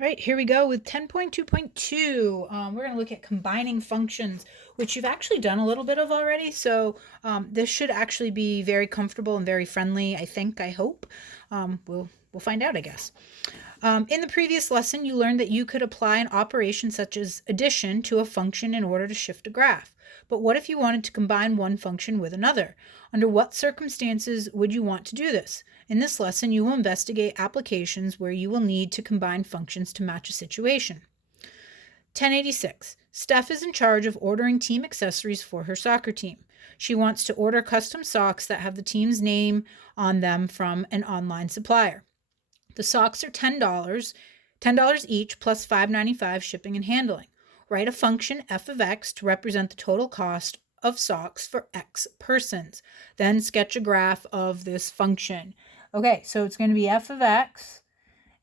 All right, here we go with 10.2.2. We're going to look at combining functions, which you've actually done a little bit of already. So this should actually be very comfortable and very friendly, I think, I hope. We'll find out, I guess. In the previous lesson, you learned that you could apply an operation such as addition to a function in order to shift a graph. But what if you wanted to combine one function with another? Under what circumstances would you want to do this? In this lesson, you will investigate applications where you will need to combine functions to match a situation. 1086. Steph is in charge of ordering team accessories for her soccer team. She wants to order custom socks that have the team's name on them from an online supplier. The socks are $10 each plus $5.95 shipping and handling. Write a function f of x to represent the total cost of socks for x persons. Then sketch a graph of this function. Okay, so it's going to be f of x,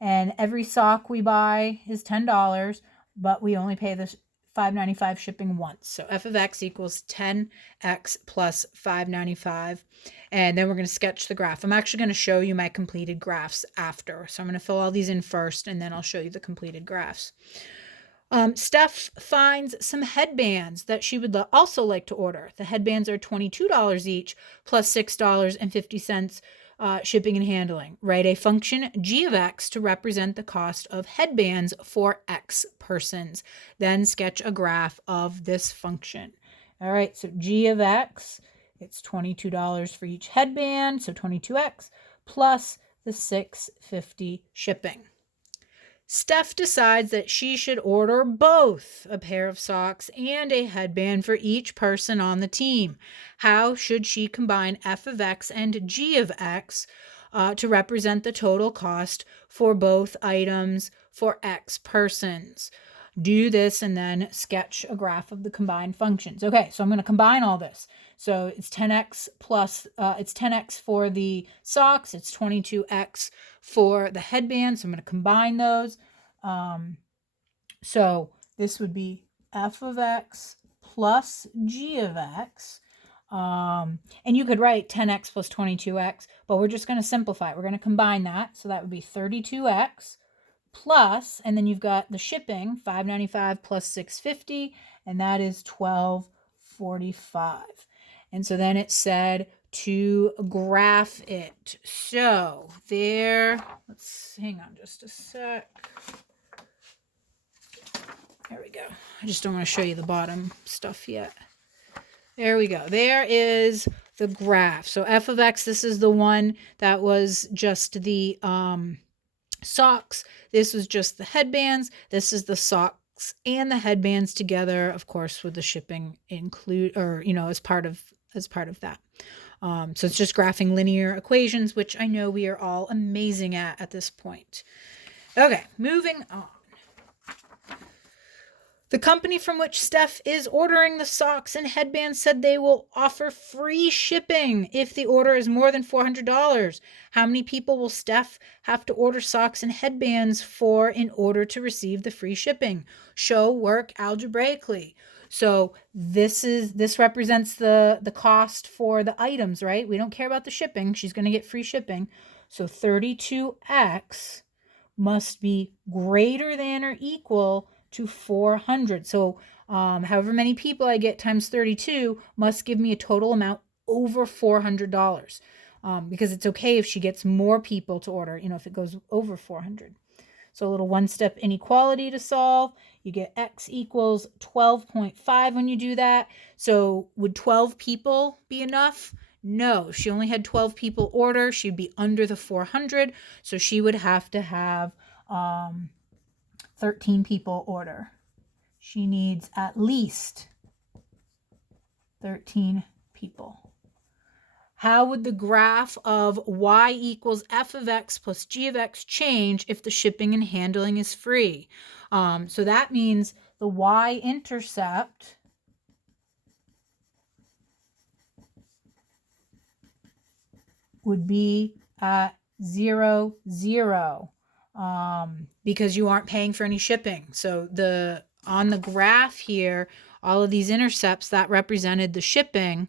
and every sock we buy is $10, but we only pay the $5.95 shipping once. So f of x equals 10x plus $5.95. And then we're going to sketch the graph. I'm actually going to show you my completed graphs after. So I'm going to fill all these in first, and then I'll show you the completed graphs. Steph finds some headbands that she would also like to order. The headbands are $22 each plus $6.50 shipping and handling. Write a function g of x to represent the cost of headbands for x persons. Then sketch a graph of this function. All right, so g of x, it's $22 for each headband, so 22x plus the $6.50 shipping. Steph decides that she should order both a pair of socks and a headband for each person on the team. How should she combine f of x and g of x to represent the total cost for both items for x persons? Do this and then sketch a graph of the combined functions. Okay, so I'm going to combine all this. So it's 10x plus, it's 10x for the socks, it's 22x for the headband. So I'm going to combine those. So this would be f of x plus g of x. And you could write 10x plus 22x, but we're just going to simplify it. We're going to combine that. So that would be 32x plus, and then you've got the shipping, $5.95 plus $6.50, and that is $12.45. And so then it said to graph it. So there, let's hang on just a sec. There we go. I just don't want to show you the bottom stuff yet. There we go. There is the graph. So f of x, this is the one that was just the socks. This was just the headbands. This is the socks and the headbands together, of course, with the shipping include, or as part of that. So it's just graphing linear equations, which I know we are all amazing at this point. Okay, moving on. The company from which Steph is ordering the socks and headbands said they will offer free shipping if the order is more than $400. How many people will Steph have to order socks and headbands for in order to receive the free shipping? Show work algebraically. So this represents the cost for the items, right? We don't care about the shipping. She's going to get free shipping. So 32x must be greater than or equal to 400. So however many people I get times 32 must give me a total amount over $400, because it's okay if she gets more people to order, if it goes over 400. So a little one-step inequality to solve. You get x equals 12.5 when you do that. So would 12 people be enough? No, if she only had 12 people order, she'd be under the 400. So she would have to have 13 people order. She needs at least 13 people. How would the graph of y equals f of x plus g of x change if the shipping and handling is free? So that means the y-intercept would be at 0, 0. Because you aren't paying for any shipping. So on the graph here, all of these intercepts that represented the shipping,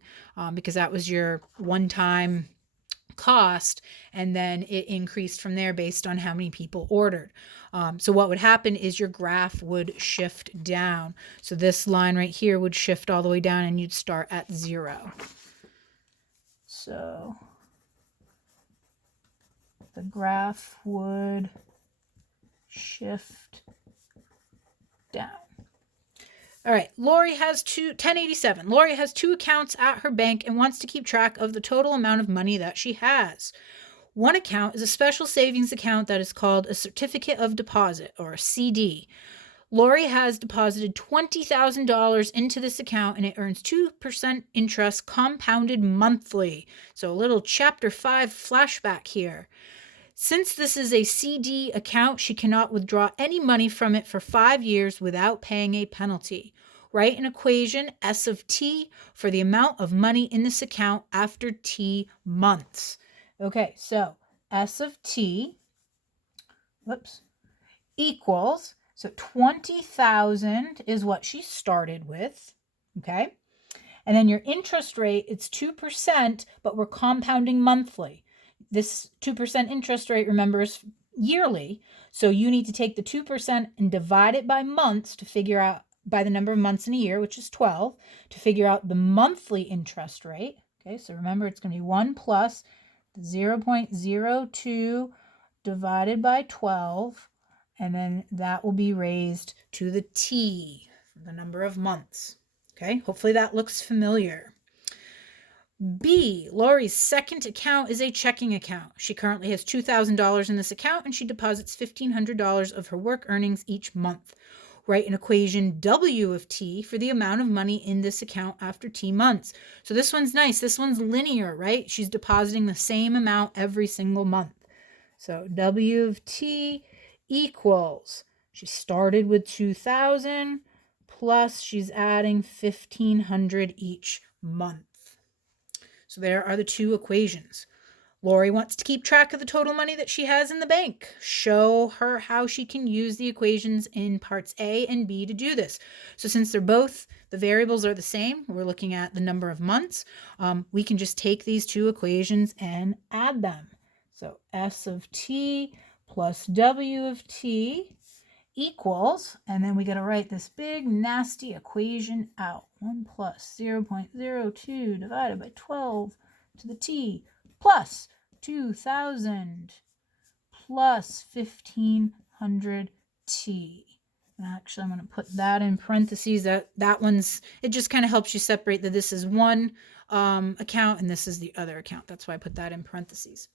because that was your one-time cost, and then it increased from there based on how many people ordered. So what would happen is your graph would shift down. So this line right here would shift all the way down and you'd start at 0. So the graph would shift down. All right, Lori has 1087. Lori has 2 accounts at her bank and wants to keep track of the total amount of money that she has. One account is a special savings account that is called a certificate of deposit, or a CD. Lori has deposited $20,000 into this account and it earns 2% interest compounded monthly. So a little chapter 5 flashback here. Since this is a CD account, she cannot withdraw any money from it for 5 years without paying a penalty. Write an equation, S of T, for the amount of money in this account after T months. Okay, so S of T, equals, so 20,000 is what she started with, okay? And then your interest rate, it's 2%, but we're compounding monthly. This 2% interest rate, remember, is yearly. So you need to take the 2% and divide it by months to figure out, by the number of months in a year, which is 12, to figure out the monthly interest rate. Okay, so remember, it's going to be 1 plus 0.02 divided by 12, and then that will be raised to the T, the number of months. Okay, hopefully that looks familiar. B, Lori's second account is a checking account. She currently has $2,000 in this account and she deposits $1,500 of her work earnings each month. Write an equation W of T for the amount of money in this account after T months. So this one's nice. This one's linear, right? She's depositing the same amount every single month. So W of T equals, she started with 2,000 plus she's adding 1,500 each month. So there are the 2 equations. Lori wants to keep track of the total money that she has in the bank. Show her how she can use the equations in parts A and B to do this. So since they're both, the variables are the same, we're looking at the number of months, we can just take these 2 equations and add them. So S of T plus W of T equals, and then we got to write this big nasty equation out. 1 plus 0.02 divided by 12 to the T plus 2,000 plus 1,500 T. And actually, I'm going to put that in parentheses. That one's, it just kind of helps you separate that this is one account and this is the other account. That's why I put that in parentheses.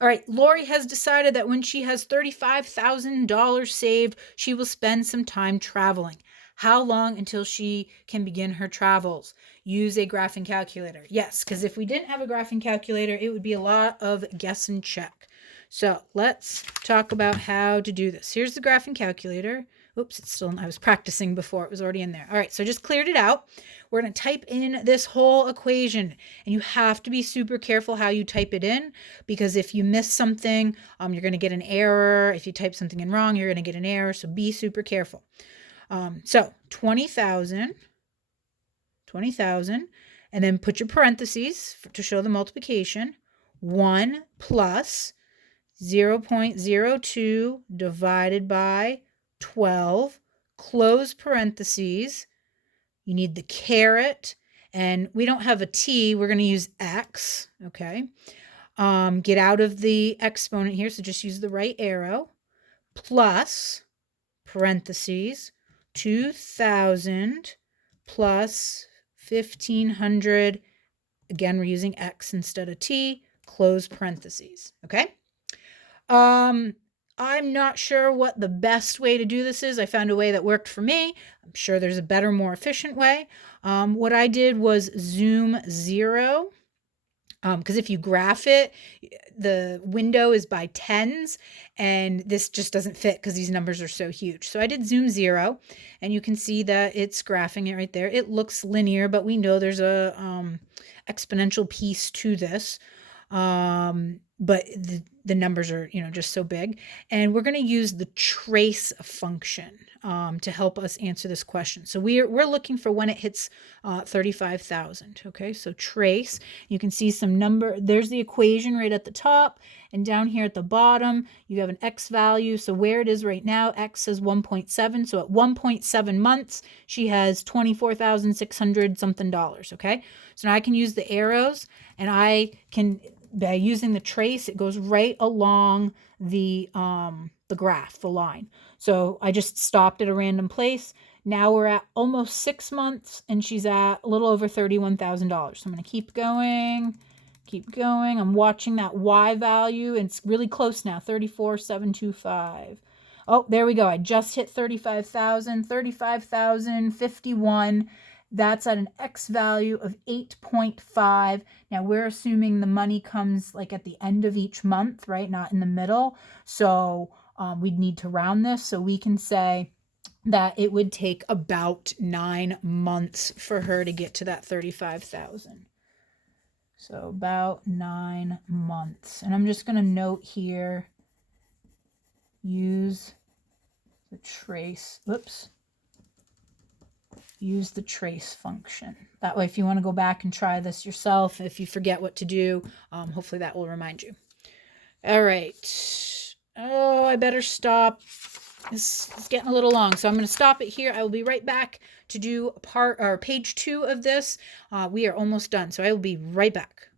All right, Lori has decided that when she has $35,000 saved, she will spend some time traveling. How long until she can begin her travels? Use a graphing calculator. Yes, because if we didn't have a graphing calculator, it would be a lot of guess and check. So let's talk about how to do this. Here's the graphing calculator. Oops, it's still, I was practicing before, it was already in there. All right, so I just cleared it out. We're going to type in this whole equation, and you have to be super careful how you type it in, because if you miss something, you're going to get an error. If you type something in wrong, you're going to get an error, so be super careful. So 20,000, and then put your parentheses to show the multiplication. 1 plus 0.02 divided by 12, close parentheses. You need the caret, and we don't have a T, we're going to use X, okay? Get out of the exponent here, so just use the right arrow, plus parentheses, 2,000 plus 1,500, again, we're using X instead of T, close parentheses, okay? I'm not sure what the best way to do this is. I found a way that worked for me. I'm sure there's a better, more efficient way. What I did was zoom 0, because if you graph it, the window is by tens, and this just doesn't fit because these numbers are so huge. So I did zoom 0, and you can see that it's graphing it right there. It looks linear, but we know there's a exponential piece to this. But the numbers are, just so big. And we're going to use the trace function to help us answer this question. So we're looking for when it hits 35,000. Okay, so trace. You can see some number. There's the equation right at the top. And down here at the bottom, you have an X value. So where it is right now, X is 1.7. So at 1.7 months, she has $24,600 something. Okay, so now I can use the arrows, and I can, by using the trace, it goes right along the graph, the line. So I just stopped at a random place. Now we're at almost 6 months, and she's at a little over $31,000. So I'm going to keep going. I'm watching that Y value, and it's really close now, 34,725. Oh, there we go. I just hit 35,051. That's at an X value of 8.5. Now we're assuming the money comes like at the end of each month, right? Not in the middle. So we'd need to round this. So we can say that it would take about 9 months for her to get to that 35,000. So about 9 months. And I'm just going to note here, use the trace. Use the trace function. That way, if you want to go back and try this yourself, if you forget what to do, hopefully that will remind you. All right. Oh, I better stop. It's getting a little long, so I'm going to stop it here. I will be right back to do page 2 of this. We are almost done, so I will be right back.